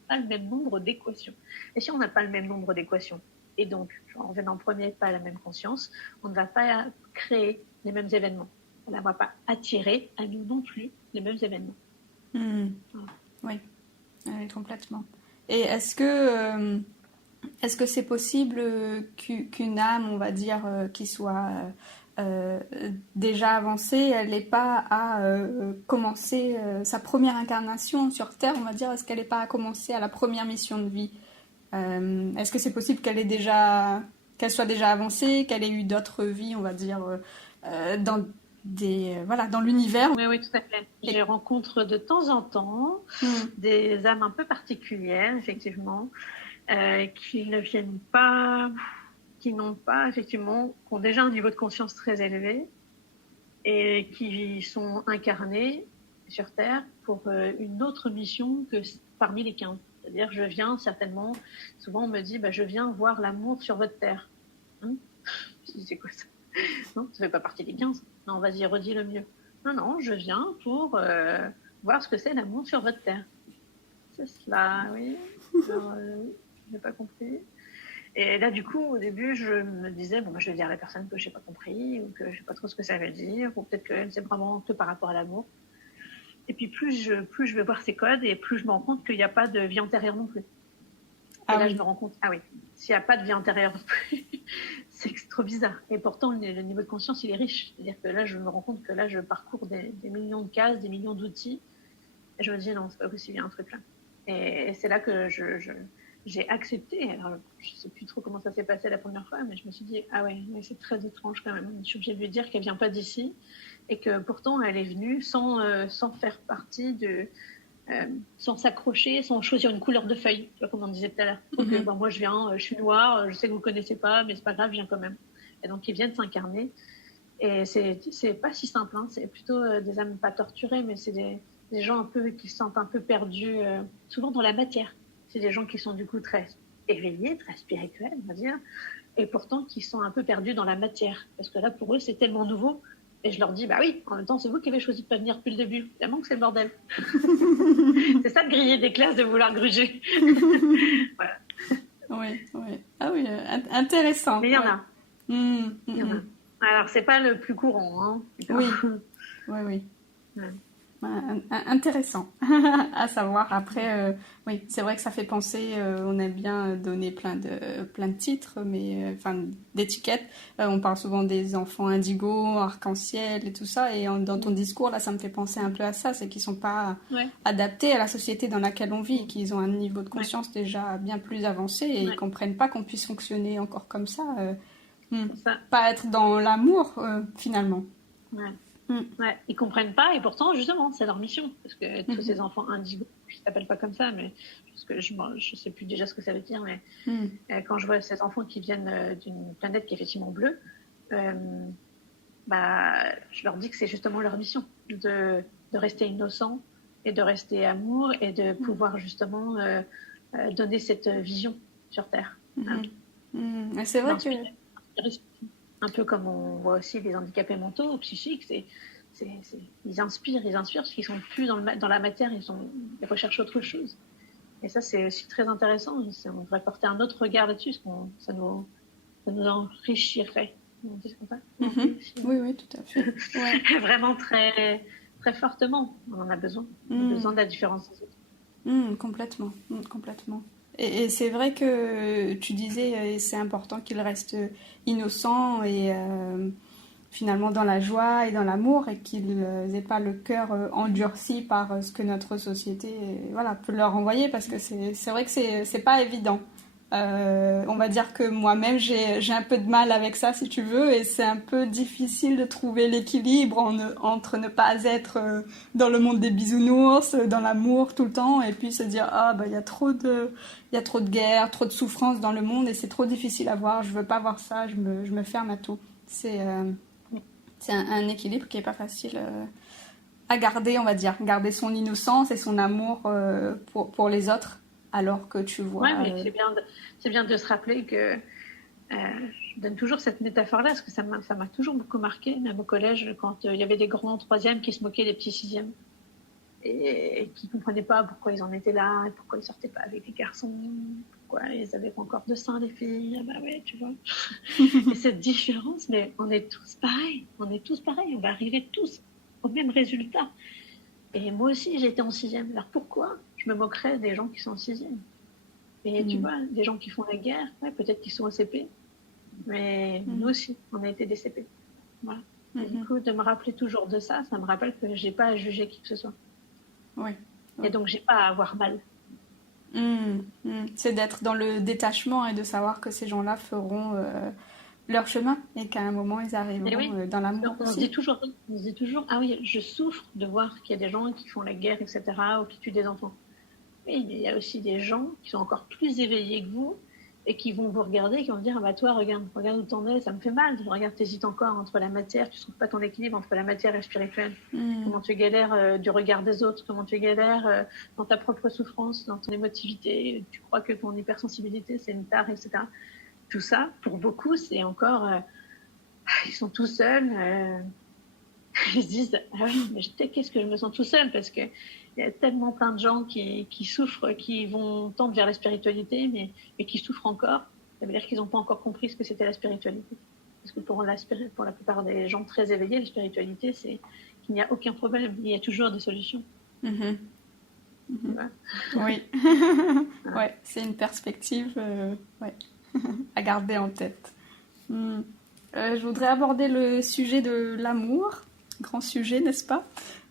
pas le même nombre d'équations. Et si on n'a pas le même nombre d'équations, Et donc, en venant en premier pas à la même conscience, on ne va pas créer les mêmes événements. On ne va pas attirer à nous non plus les mêmes événements. Voilà. Oui. Oui, complètement. Et est-ce que c'est possible qu'une âme, on va dire, qui soit déjà avancée, elle n'ait pas à commencer sa première incarnation sur Terre, on va dire, est-ce qu'elle n'ait pas à commencer à la première mission de vie? Est-ce que c'est possible qu'elle soit déjà avancée, qu'elle ait eu d'autres vies, on va dire, dans dans l'univers? Oui, oui, tout à fait. Je rencontre de temps en temps des âmes un peu particulières, effectivement, qui ne viennent pas, qui n'ont pas, effectivement, qui ont déjà un niveau de conscience très élevé et qui sont incarnées sur Terre pour une autre mission que parmi les 15. C'est-à-dire, je viens certainement, souvent on me dit, je viens voir l'amour sur votre Terre. Je dis, c'est quoi ça? Non, ça fait pas partie des 15. Non, vas-y, redis le mieux. Non, je viens pour voir ce que c'est l'amour sur votre Terre. C'est cela, oui. Alors, oui, j'ai pas compris. Et là, du coup, au début, je me disais, je vais dire à la personne que j'ai pas compris, ou que je sais pas trop ce que ça veut dire, ou peut-être que c'est vraiment que par rapport à l'amour. Et puis, plus je vais voir ces codes, et plus je me rends compte qu'il n'y a pas de vie antérieure non plus. Et là, je me rends compte, s'il n'y a pas de vie antérieure non plus, c'est trop bizarre. Et pourtant, le niveau de conscience, il est riche. C'est-à-dire que là, je me rends compte que là, je parcours des millions de cases, des millions d'outils, et je me dis, non, c'est pas possible, il y a un truc là. Et c'est là que j'ai accepté. Alors, je sais plus trop comment ça s'est passé la première fois, mais je me suis dit, mais c'est très étrange quand même. Je suis obligée de lui dire qu'elle vient pas d'ici et que pourtant elle est venue sans faire partie sans s'accrocher, sans choisir une couleur de feuille, tu vois, comme on disait tout à l'heure. Donc, moi je viens, je suis noire, je sais que vous connaissez pas, mais c'est pas grave, je viens quand même. Et donc ils viennent s'incarner. Et c'est pas si simple, hein. C'est plutôt des âmes pas torturées, mais c'est des gens un peu qui se sentent un peu perdus, souvent dans la matière. C'est des gens qui sont du coup très éveillés, très spirituels, on va dire, et pourtant qui sont un peu perdus dans la matière. Parce que là, pour eux, c'est tellement nouveau. Et je leur dis, oui, en même temps, c'est vous qui avez choisi de pas venir depuis le début. Évidemment que c'est le bordel. C'est ça de griller des classes, de vouloir gruger. Voilà. Oui. Ah oui, intéressant. Mais il y en a. Il y en a. Alors, c'est pas le plus courant, hein. Oui. Ouais. Intéressant à savoir. Après, oui, c'est vrai que ça fait penser. On aime bien donner plein de titres, mais d'étiquettes. On parle souvent des enfants indigo, arc-en-ciel et tout ça. Et dans ton discours là, ça me fait penser un peu à ça. C'est qu'ils sont pas adaptés à la société dans laquelle on vit, qu'ils ont un niveau de conscience déjà bien plus avancé et ils comprennent pas qu'on puisse fonctionner encore comme ça. Pas être dans l'amour finalement. Ouais, ils comprennent pas et pourtant justement c'est leur mission parce que tous ces enfants indigos, je s'appelle pas comme ça mais parce que je sais plus déjà ce que ça veut dire mais quand je vois ces enfants qui viennent d'une planète qui est effectivement bleue, je leur dis que c'est justement leur mission de rester innocent et de rester amour et de pouvoir justement donner cette vision sur Terre. C'est vrai que un peu comme on voit aussi les handicapés mentaux, psychiques, ils inspirent parce qu'ils sont plus dans la matière, ils recherchent autre chose. Et ça, c'est aussi très intéressant. On devrait porter un autre regard là-dessus, parce que ça nous enrichirait. On dit comme ça. Oui, tout à fait. Ouais. Vraiment très, très fortement. On en a besoin. On a besoin de la différence des autres. Complètement. Et c'est vrai que tu disais, c'est important qu'ils restent innocents et finalement dans la joie et dans l'amour et qu'ils n'aient pas le cœur endurci par ce que notre société peut leur envoyer parce que c'est vrai que c'est pas évident. On va dire que moi-même j'ai un peu de mal avec ça si tu veux et c'est un peu difficile de trouver l'équilibre entre ne pas être dans le monde des bisounours, dans l'amour tout le temps et puis se dire il y a trop de guerre, trop de souffrance dans le monde et c'est trop difficile à voir, je veux pas voir ça, je me ferme à tout. C'est un équilibre qui est pas facile à garder, on va dire, garder son innocence et son amour pour les autres. Alors que tu vois... Ouais, mais c'est bien de se rappeler que je donne toujours cette métaphore-là, parce que ça m'a toujours beaucoup marqué, même au collège, quand il y avait des grands troisièmes qui se moquaient des petits sixièmes. et qui comprenaient pas pourquoi ils en étaient là, et pourquoi ils sortaient pas avec les garçons, pourquoi ils avaient pas encore de seins, les filles. Ah bah ouais, tu vois. Et cette différence, mais on est tous pareils, on va arriver tous au même résultat. Et moi aussi, j'étais en 6e. Alors pourquoi je me moquerais des gens qui sont en 6e? Et tu vois, des gens qui font la guerre, ouais, peut-être qu'ils sont au CP, mais nous aussi, on a été des CP. Voilà. Et du coup, de me rappeler toujours de ça, ça me rappelle que j'ai pas à juger qui que ce soit. Oui. Et donc, j'ai pas à avoir mal. C'est d'être dans le détachement et de savoir que ces gens-là feront leur chemin et qu'à un moment ils arriveront Oui, dans l'amour on se aussi. dit toujours, ah oui, je souffre de voir qu'il y a des gens qui font la guerre, etc., ou qui tuent des enfants. Oui, mais il y a aussi des gens qui sont encore plus éveillés que vous et qui vont vous regarder, qui vont dire, ah bah toi, regarde où t'en es, ça me fait mal. Regarde, t'hésites encore entre la matière, tu trouves pas ton équilibre entre la matière et le spirituel. Comment tu galères du regard des autres, comment tu galères dans ta propre souffrance, dans ton émotivité, tu crois que ton hypersensibilité, c'est une tare, etc. Tout ça, pour beaucoup, c'est encore, ils sont tout seuls, ils se disent, ah oui, mais qu'est-ce que je me sens tout seul, parce que il y a tellement plein de gens qui souffrent, qui vont tendre vers la spiritualité, mais qui souffrent encore. Ça veut dire qu'ils n'ont pas encore compris ce que c'était la spiritualité. Parce que pour la plupart des gens très éveillés, la spiritualité, c'est qu'il n'y a aucun problème. Il y a toujours des solutions. Oui. Ouais, c'est une perspective ouais, à garder en tête. Je voudrais aborder le sujet de l'amour. Grand sujet, n'est-ce pas?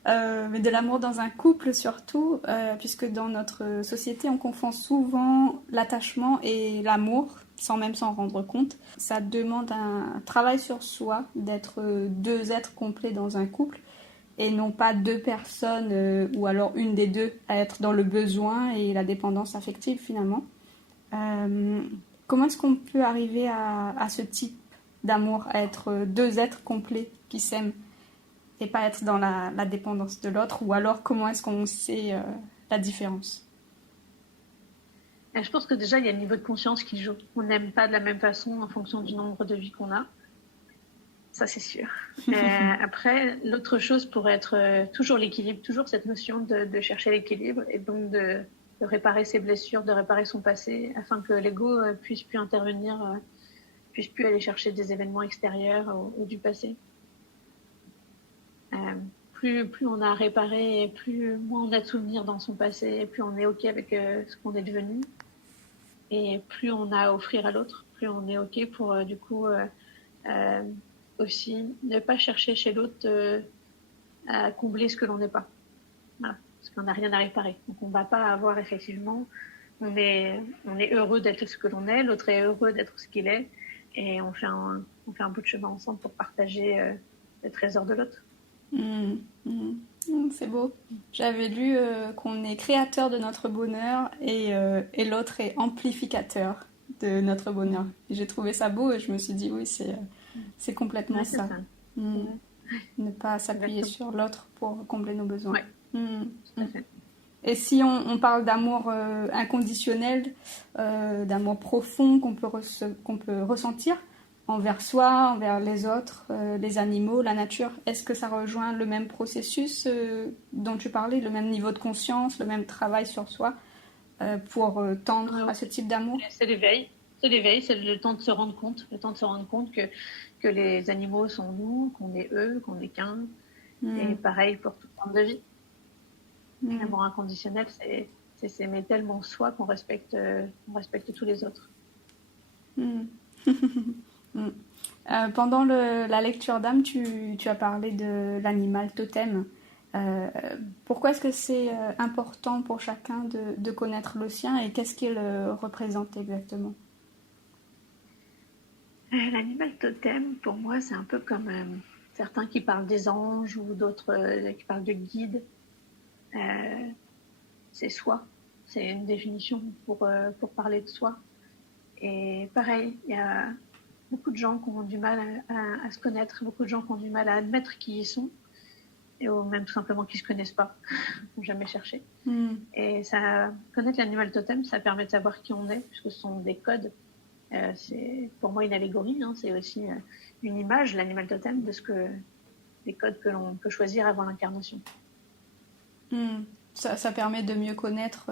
Mais de l'amour dans un couple surtout, puisque dans notre société, on confond souvent l'attachement et l'amour, sans même s'en rendre compte. Ça demande un travail sur soi, d'être deux êtres complets dans un couple, et non pas deux personnes, ou alors une des deux, à être dans le besoin et la dépendance affective finalement. Comment est-ce qu'on peut arriver à ce type d'amour, à être deux êtres complets qui s'aiment et pas être dans la dépendance de l'autre, ou alors comment est-ce qu'on sait la différence? Et je pense que déjà, il y a le niveau de conscience qui joue. On n'aime pas de la même façon en fonction du nombre de vies qu'on a. Ça, c'est sûr. Après, l'autre chose pourrait être toujours l'équilibre, toujours cette notion de chercher l'équilibre et donc de réparer ses blessures, de réparer son passé, afin que l'ego puisse plus intervenir, puisse plus aller chercher des événements extérieurs ou du passé. Plus on a réparé, moins on a de souvenirs dans son passé, plus on est OK avec ce qu'on est devenu, et plus on a à offrir à l'autre, plus on est OK pour du coup aussi ne pas chercher chez l'autre à combler ce que l'on n'est pas. Voilà, parce qu'on n'a rien à réparer. Donc on va pas avoir effectivement, on est heureux d'être ce que l'on est, l'autre est heureux d'être ce qu'il est, et on fait un bout de chemin ensemble pour partager le trésor de l'autre. C'est beau. J'avais lu qu'on est créateur de notre bonheur et l'autre est amplificateur de notre bonheur. Et j'ai trouvé ça beau et je me suis dit oui, c'est complètement ça. Ne pas s'appuyer sur l'autre pour combler nos besoins. Ouais. Tout à fait. Et si on parle d'amour inconditionnel, d'amour profond qu'on peut ressentir envers soi, envers les autres, les animaux, la nature, est-ce que ça rejoint le même processus dont tu parlais, le même niveau de conscience, le même travail sur soi pour tendre à ce type d'amour? C'est l'éveil, c'est le temps de se rendre compte, que les animaux sont nous, qu'on est eux, qu'on est qu'un. Et pareil pour toute forme de vie. L'amour inconditionnel, c'est s'aimer tellement soi qu'on respecte tous les autres. Pendant la lecture d'âme, tu as parlé de l'animal totem. Pourquoi est-ce que c'est important pour chacun de connaître le sien et qu'est-ce qu'il représente exactement? L'animal totem, pour moi, c'est un peu comme certains qui parlent des anges ou d'autres qui parlent de guides. C'est soi. C'est une définition pour parler de soi. Et pareil, il y a beaucoup de gens qui ont du mal à se connaître, beaucoup de gens qui ont du mal à admettre qui ils sont, ou même tout simplement qui se connaissent pas, qui n'ont jamais cherché. Et ça, connaître l'animal totem, ça permet de savoir qui on est, puisque ce sont des codes. C'est pour moi une allégorie, hein, c'est aussi une image, l'animal totem, des codes que l'on peut choisir avant l'incarnation. Hmm. Ça permet de mieux connaître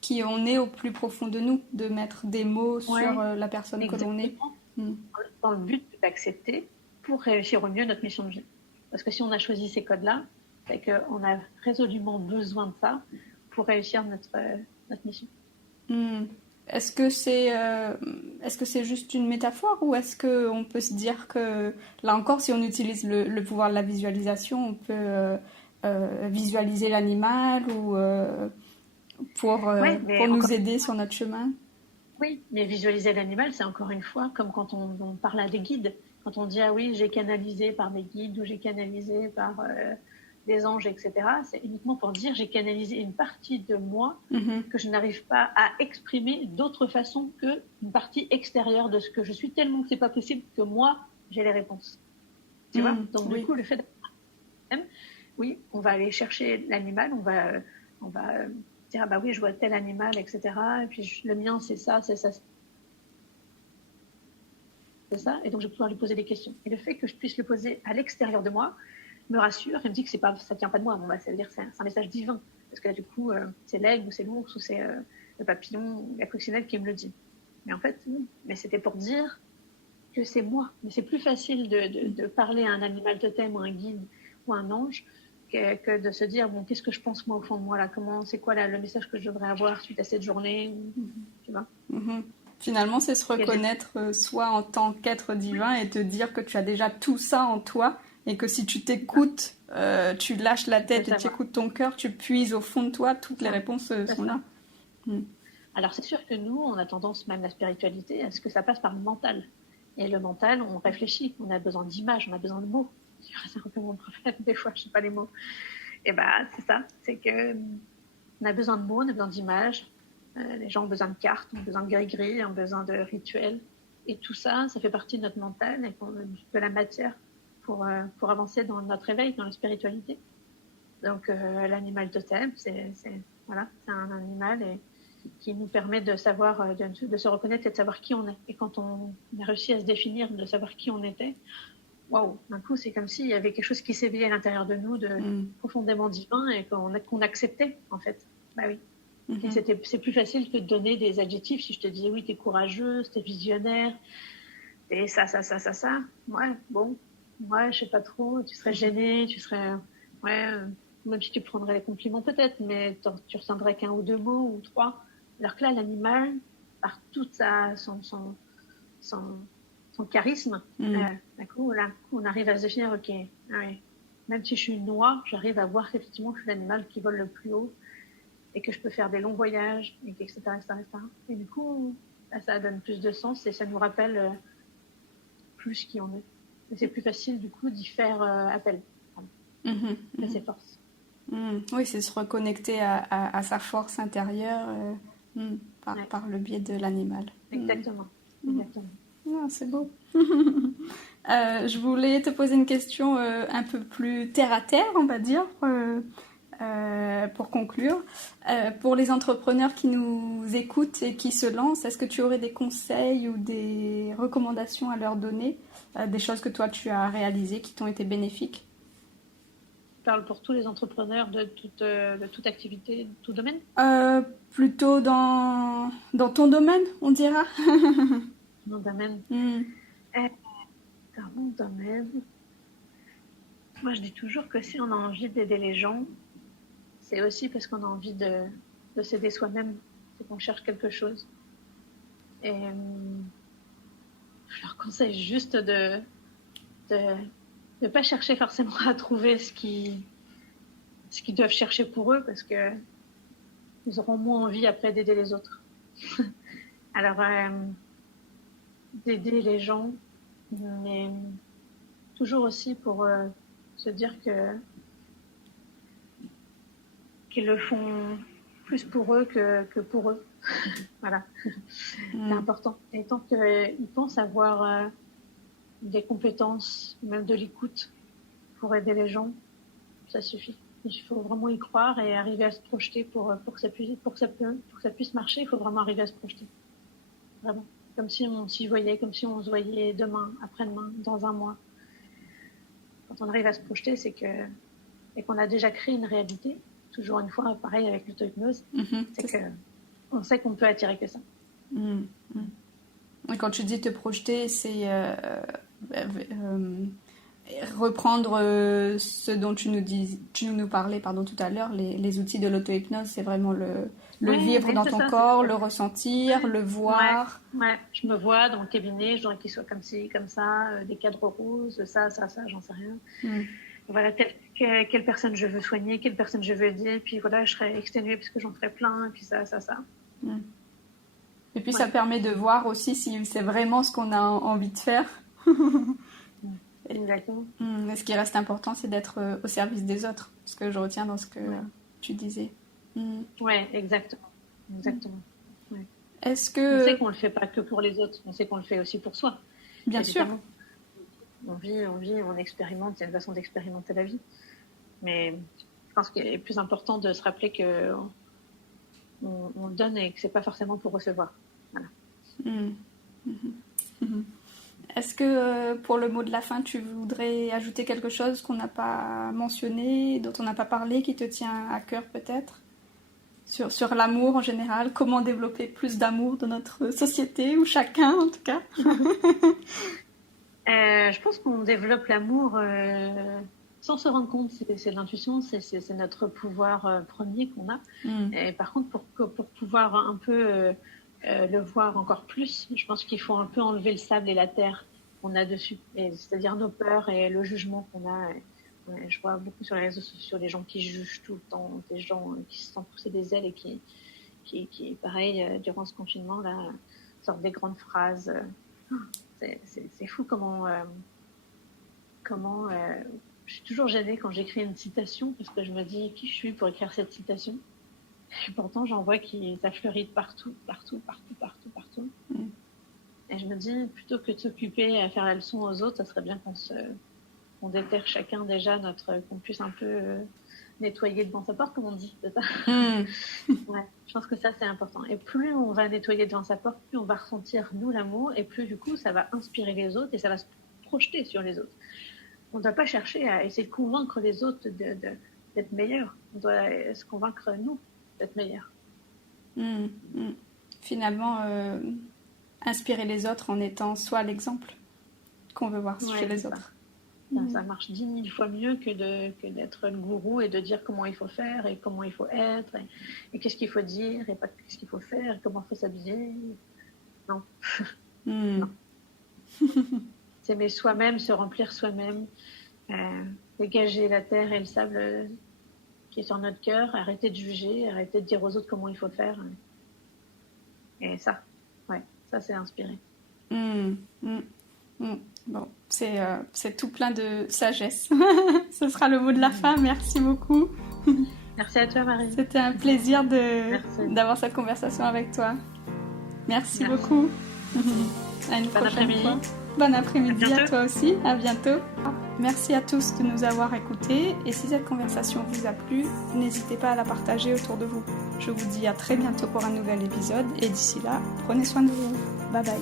qui on est au plus profond de nous, de mettre des mots sur Ouais, la personne que l'on est. exactement. Hmm. Dans le but d'accepter pour réussir au mieux notre mission de vie. Parce que si on a choisi ces codes-là, c'est qu'on a résolument besoin de ça pour réussir notre mission. Hmm. Est-ce que c'est juste une métaphore ou est-ce que on peut se dire que là encore, si on utilise le pouvoir de la visualisation, on peut visualiser l'animal ou Ouais, pour mais nous encore aider sur notre chemin? oui, mais visualiser l'animal, c'est encore une fois comme quand on parle à des guides. Quand on dit ah oui, j'ai canalisé par mes guides ou j'ai canalisé par des anges, etc. C'est uniquement pour dire j'ai canalisé une partie de moi Mhm. que je n'arrive pas à exprimer d'autre façon que une partie extérieure de ce que je suis, tellement que c'est pas possible que moi j'ai les réponses. Tu vois? Mhm. Donc du Oui. coup, le fait d'être, oui, on va aller chercher l'animal, on va dire ah bah oui, je vois tel animal, etc. Et puis le mien c'est ça, c'est ça, c'est ça, et donc je vais pouvoir lui poser des questions. Et le fait que je puisse le poser à l'extérieur de moi me rassure et me dit que c'est pas, ça vient pas de moi. Bon, bah, ça veut dire que c'est un message divin, parce que là, du coup, c'est l'aigle ou c'est l'ours ou c'est le papillon ou la coccinelle qui me le dit. Mais en fait, oui. Mais c'était pour dire que c'est moi. Mais c'est plus facile de parler à un animal totem ou un guide ou un ange que de se dire bon, qu'est-ce que je pense moi au fond de moi là, comment, c'est quoi là, le message que je devrais avoir suite à cette journée, tu vois. Mhm. Finalement, c'est se Et j'ai, reconnaître soi en tant qu'être divin et te dire que tu as déjà tout ça en toi et que si tu c'est ça, t'écoutes, tu lâches la de tête et tu savoir. écoutes ton cœur, tu puises au fond de toi, toutes les Ça, réponses c'est sont ça. là. Mm. Alors c'est sûr que nous, on a tendance, même la spiritualité, à ce que ça passe par le mental. Et le mental, on réfléchit, on a besoin d'images, on a besoin de mots. C'est un peu mon problème, des fois, je sais pas les mots. Et bah, c'est ça, c'est que on a besoin de mots, on a besoin d'images. Les gens ont besoin de cartes, ont besoin de gris-gris, ont besoin de rituels. Et tout ça, ça fait partie de notre mental et de la matière pour avancer dans notre éveil, dans la spiritualité. Donc, l'animal totem, voilà, c'est un animal et qui nous permet de savoir, de se reconnaître et de savoir qui on est. Et quand on a réussi à se définir, de savoir qui on était, waouh, d'un coup, c'est comme s'il y avait quelque chose qui s'éveillait à l'intérieur de nous, de Mm. profondément divin, et qu'on acceptait, en fait. Bah oui. Et Mhm. c'est plus facile que de donner des adjectifs. Si je te disais, oui, t'es courageuse, t'es visionnaire, t'es ça, ça, ça, ça, ça. Ouais, bon. Ouais, je sais pas trop. Tu serais gênée, tu serais, ouais, même si tu prendrais les compliments peut-être, mais tu retiendrais qu'un ou deux mots ou trois. Alors que là, l'animal, par toute son, son charisme, Mm. d'un coup, là, on arrive à se définir, ok, ah ouais. Même si je suis une noix, j'arrive à voir qu'effectivement, je suis l'animal qui vole le plus haut et que je peux faire des longs voyages, et etc., etc., etc. Et du coup, là, ça donne plus de sens et ça nous rappelle plus qui on est. Et c'est plus facile, du coup, d'y faire appel Mhm. à ses forces. Mm. Oui, c'est se reconnecter à sa force intérieure Ouais, par le biais de l'animal. Mm. exactement. Exactement. Ah, c'est beau. Je voulais te poser une question un peu plus terre à terre, on va dire, pour conclure. Pour les entrepreneurs qui nous écoutent et qui se lancent, est-ce que tu aurais des conseils ou des recommandations à leur donner, des choses que toi tu as réalisées qui t'ont été bénéfiques? Je parle pour tous les entrepreneurs de toute activité, de tout domaine. Euh, Plutôt dans ton domaine, on dira. Mon domaine. Mm. Eh, dans mon domaine, moi, je dis toujours que si on a envie d'aider les gens, c'est aussi parce qu'on a envie de s'aider soi-même, c'est qu'on cherche quelque chose. Et je leur conseille juste de, de pas chercher forcément à trouver ce qu'ils doivent chercher pour eux, parce que ils auront moins envie après d'aider les autres. Alors, d'aider les gens, mais toujours aussi pour se dire qu'ils le font plus pour eux que pour eux. Voilà, c'est Mm. important. Et tant qu'ils pensent avoir des compétences, même de l'écoute pour aider les gens, ça suffit. Il faut vraiment y croire et arriver à se projeter pour que ça puisse marcher. Il faut vraiment arriver à se projeter. Vraiment. Comme si on s'y voyait, comme si on se voyait demain, après-demain, dans un mois. Quand on arrive à se projeter, c'est que et qu'on a déjà créé une réalité, toujours une fois, pareil avec l'auto-hypnose, c'est que on sait qu'on peut attirer que ça. Et quand tu dis te projeter, c'est reprendre ce dont tu nous parlais tout à l'heure, les outils de l'auto-hypnose, c'est vraiment le vivre dans ton corps, le ressentir, le voir. Ouais, je me vois dans le cabinet, je voudrais qu'il soit comme ci, comme ça, des cadres roses, ça, j'en sais rien. Voilà, quelle personne je veux soigner, quelle personne je veux aider, puis voilà, je serais exténuée parce que j'en ferais plein, et puis ça. Et puis ça permet de voir aussi si c'est vraiment ce qu'on a envie de faire. Exactement. Et ce qui reste important, c'est d'être au service des autres, ce que je retiens dans ce que tu disais. Ouais, exactement. Ouais. Est-ce que... On sait qu'on le fait pas que pour les autres, on sait qu'on le fait aussi pour soi. Bien évidemment. sûr. On vit, on expérimente, c'est une façon d'expérimenter la vie. Mais je pense qu'il est plus important de se rappeler que on donne et que c'est pas forcément pour recevoir. Voilà. Est-ce que pour le mot de la fin, tu voudrais ajouter quelque chose qu'on n'a pas mentionné, dont on n'a pas parlé, qui te tient à cœur peut-être, sur l'amour en général, comment développer plus d'amour dans notre société, ou chacun en tout cas? Je pense qu'on développe l'amour sans se rendre compte. C'est de l'intuition, c'est notre pouvoir premier qu'on a. Et par contre, pour pouvoir un peu le voir encore plus, je pense qu'il faut un peu enlever le sable et la terre qu'on a dessus, c'est-à-dire nos peurs et le jugement qu'on a. Je vois beaucoup sur les réseaux sociaux les gens qui jugent tout le temps, des gens qui se sentent pousser des ailes et qui pareil, durant ce confinement là, sortent des grandes phrases. C'est fou comment je suis toujours gênée quand j'écris une citation parce que je me dis qui je suis pour écrire cette citation. Et pourtant, j'en vois qui s'affleurent partout. Et je me dis, plutôt que de s'occuper à faire la leçon aux autres, ça serait bien qu'on déterre chacun déjà qu'on puisse un peu nettoyer devant sa porte, comme on dit, c'est ça. Ouais, je pense que ça, c'est important. Et plus on va nettoyer devant sa porte, plus on va ressentir, nous, l'amour, et plus, du coup, ça va inspirer les autres et ça va se projeter sur les autres. On ne doit pas chercher à essayer de convaincre les autres d'être meilleurs. On doit se convaincre, nous, d'être meilleurs. Finalement, inspirer les autres en étant soi l'exemple qu'on veut voir chez les autres. Ça marche 10 000 fois mieux que d'être le gourou et de dire comment il faut faire et comment il faut être et qu'est-ce qu'il faut dire et pas qu'est-ce qu'il faut faire et comment il faut s'habiller. Non. Non. S'aimer soi-même, se remplir soi-même, dégager la terre et le sable qui est sur notre cœur, arrêter de juger, arrêter de dire aux autres comment il faut faire. Et ça, c'est inspiré. Bon, c'est tout plein de sagesse. Ce sera le mot de la fin. Merci beaucoup. Merci à toi, Marie. C'était un plaisir d'avoir cette conversation avec toi. Merci beaucoup. À une prochaine fois. Bon après-midi à toi aussi. À bientôt. Merci à tous de nous avoir écoutés. Et si cette conversation vous a plu, n'hésitez pas à la partager autour de vous. Je vous dis à très bientôt pour un nouvel épisode. Et d'ici là, prenez soin de vous. Bye bye.